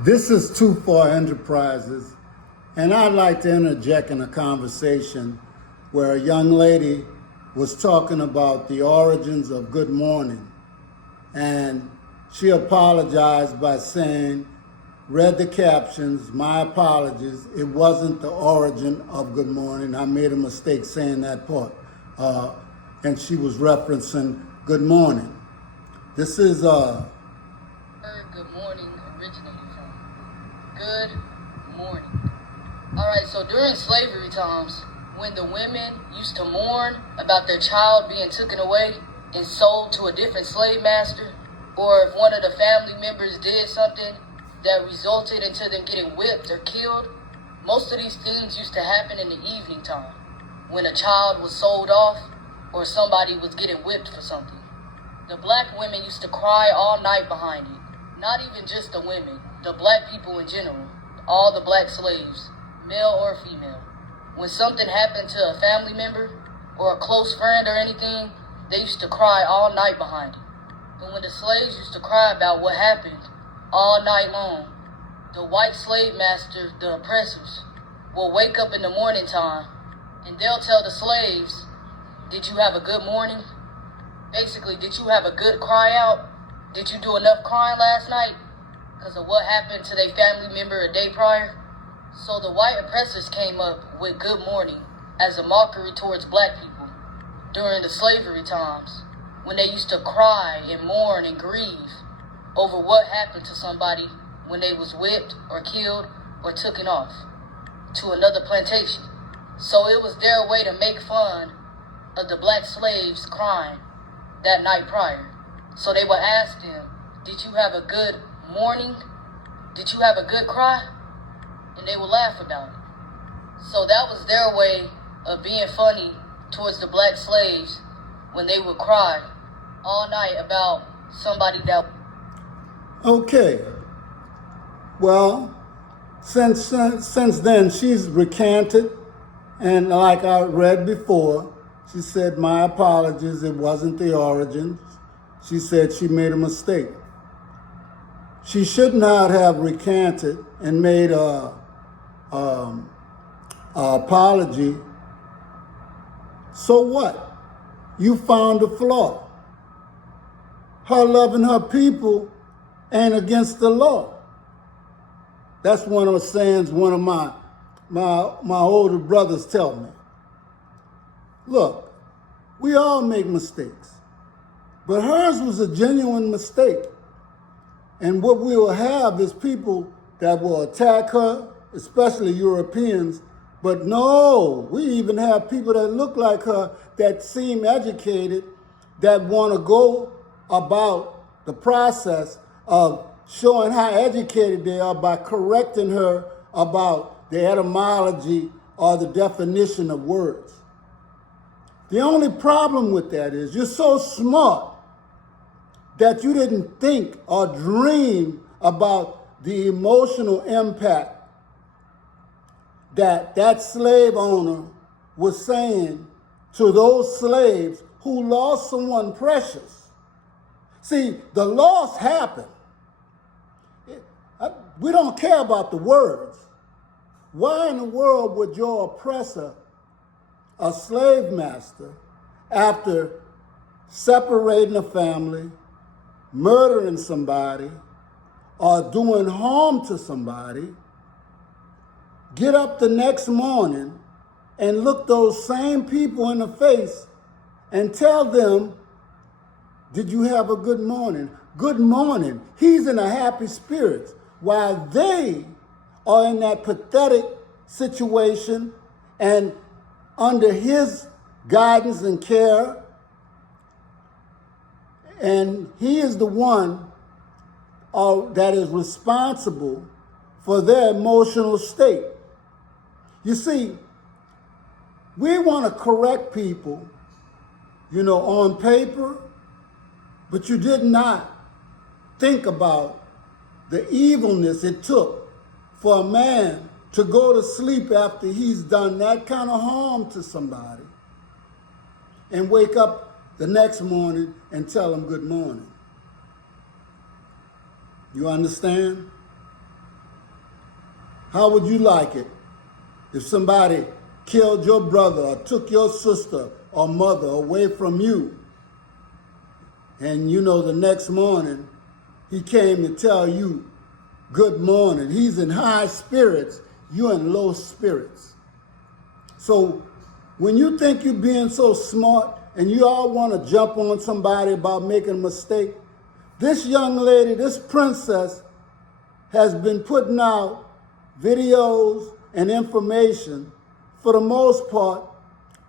This is Too Far Enterprises, and I'd like to interject in a conversation where a young lady was talking about the origins of good morning. And she apologized by saying, read the captions, my apologies, it wasn't the origin of good morning. I made a mistake saying that part. And she was referencing good morning. This is good morning originated from. Good morning. Alright, so during slavery times, when the women used to mourn about their child being taken away and sold to a different slave master, or if one of the family members did something that resulted into them getting whipped or killed, most of these things used to happen in the evening time, when a child was sold off or somebody was getting whipped for something. The black women used to cry all night behind it. Not even just the women, the black people in general, all the black slaves, male or female. When something happened to a family member or a close friend or anything, they used to cry all night behind it. And when the slaves used to cry about what happened all night long, the white slave masters, the oppressors, will wake up in the morning time and they'll tell the slaves, did you have a good morning? Basically, did you have a good cry out? Did you do enough crying last night because of what happened to their family member a day prior? So the white oppressors came up with good morning as a mockery towards black people during the slavery times, when they used to cry and mourn and grieve over what happened to somebody when they was whipped or killed or taken off to another plantation. So it was their way to make fun of the black slaves crying that night prior. So they would ask them, did you have a good morning? Did you have a good cry? And they would laugh about it. So that was their way of being funny towards the black slaves when they would cry all night about somebody that... okay. Well, since then she's recanted, and like I read before, she said, my apologies, it wasn't the origins. She said she made a mistake. She should not have recanted and made a apology. So what? You found a flaw. Her loving her people ain't against the law. That's one of the sayings one of my older brothers tell me. Look, we all make mistakes, but hers was a genuine mistake. And what we will have is people that will attack her, especially Europeans. But no, we even have people that look like her that seem educated, that want to go about the process of showing how educated they are by correcting her about the etymology or the definition of words. The only problem with that is you're so smart that you didn't think or dream about the emotional impact that that slave owner was saying to those slaves who lost someone precious. See, the loss happened. We don't care about the words. Why in the world would your oppressor, a slave master, after separating a family, murdering somebody, or doing harm to somebody, get up the next morning and look those same people in the face and tell them, did you have a good morning? Good morning. He's in a happy spirit, while they are in that pathetic situation and under his guidance and care. And he is the one that is responsible for their emotional state. You see, we want to correct people, on paper, but you did not think about the evilness it took for a man to go to sleep after he's done that kind of harm to somebody and wake up the next morning and tell them good morning. You understand? How would you like it if somebody killed your brother or took your sister or mother away from you, and you know the next morning he came to tell you good morning? He's in high spirits, you're in low spirits. So when you think you're being so smart and you all want to jump on somebody about making a mistake, this young lady, this princess, has been putting out videos and information, for the most part,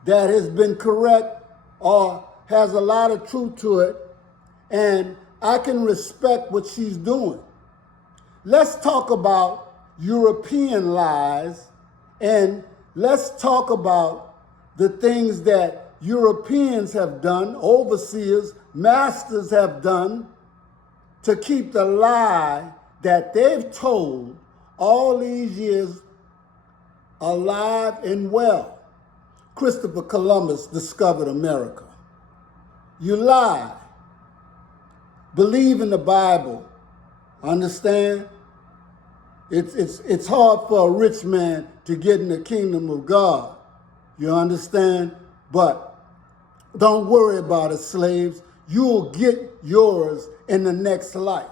that has been correct or has a lot of truth to it, and I can respect what she's doing. Let's talk about European lies, and let's talk about the things that Europeans have done, overseers, masters have done to keep the lie that they've told all these years alive and well. Christopher Columbus discovered America. You lie. Believe in the Bible. Understand? It's hard for a rich man to get in the kingdom of God. You understand? But don't worry about it, slaves. You'll get yours in the next life.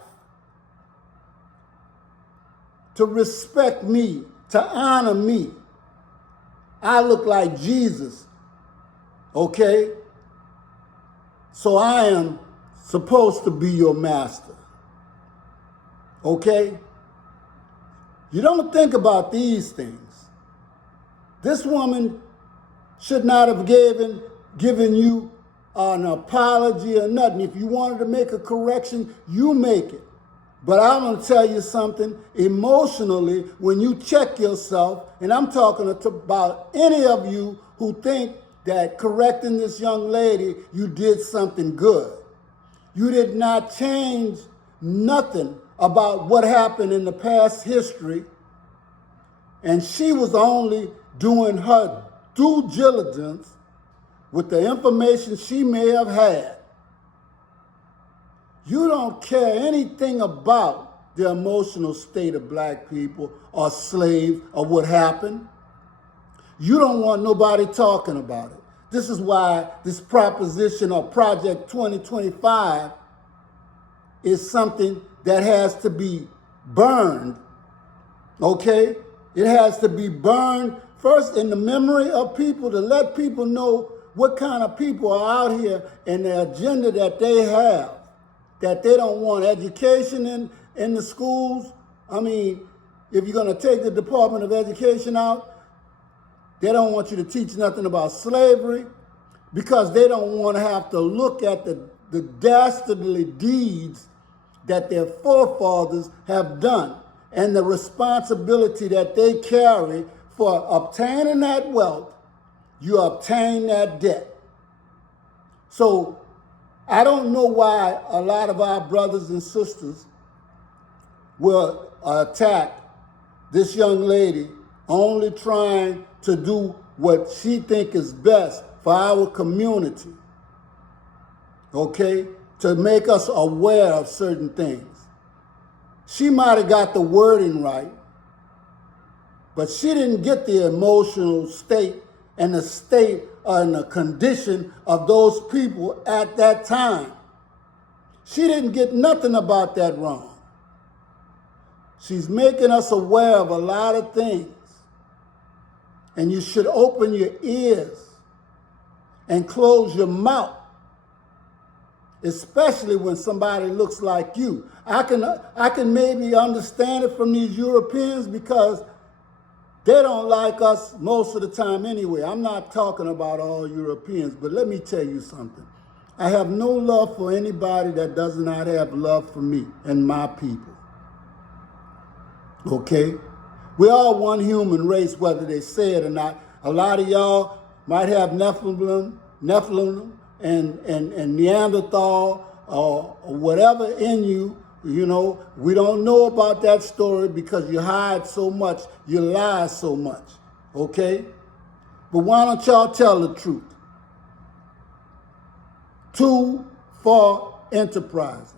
To respect me, to honor me. I look like Jesus, okay? So I am supposed to be your master, okay? You don't think about these things. This woman should not have given you an apology or nothing. If you wanted to make a correction, you make it. But I'm going to tell you something, emotionally, when you check yourself, and I'm talking about any of you who think that correcting this young lady, you did something good. You did not change nothing about what happened in the past history, and she was only doing her due diligence with the information she may have had. You don't care anything about the emotional state of black people or slaves or what happened. You don't want nobody talking about it. This is why this proposition or Project 2025 is something that has to be burned, okay? It has to be burned first in the memory of people to let people know what kind of people are out here and the agenda that they have. That they don't want education in the schools. I mean, if you're going to take the Department of Education out, they don't want you to teach nothing about slavery because they don't want to have to look at the dastardly deeds that their forefathers have done and the responsibility that they carry for obtaining that wealth. You obtain that debt. So I don't know why a lot of our brothers and sisters will attack this young lady only trying to do what she thinks is best for our community, okay? To make us aware of certain things. She might have got the wording right, but she didn't get the emotional state and the state and the condition of those people at that time. She didn't get nothing about that wrong. She's making us aware of a lot of things. And you should open your ears and close your mouth, especially when somebody looks like you. I can maybe understand it from these Europeans because they don't like us most of the time anyway. I'm not talking about all Europeans, but let me tell you something. I have no love for anybody that does not have love for me and my people. Okay? We're all one human race, whether they say it or not. A lot of y'all might have Nephilim and Neanderthal or whatever in you. You know, we don't know about that story because you hide so much, you lie so much, okay? But why don't y'all tell the truth? Too Far Enterprises.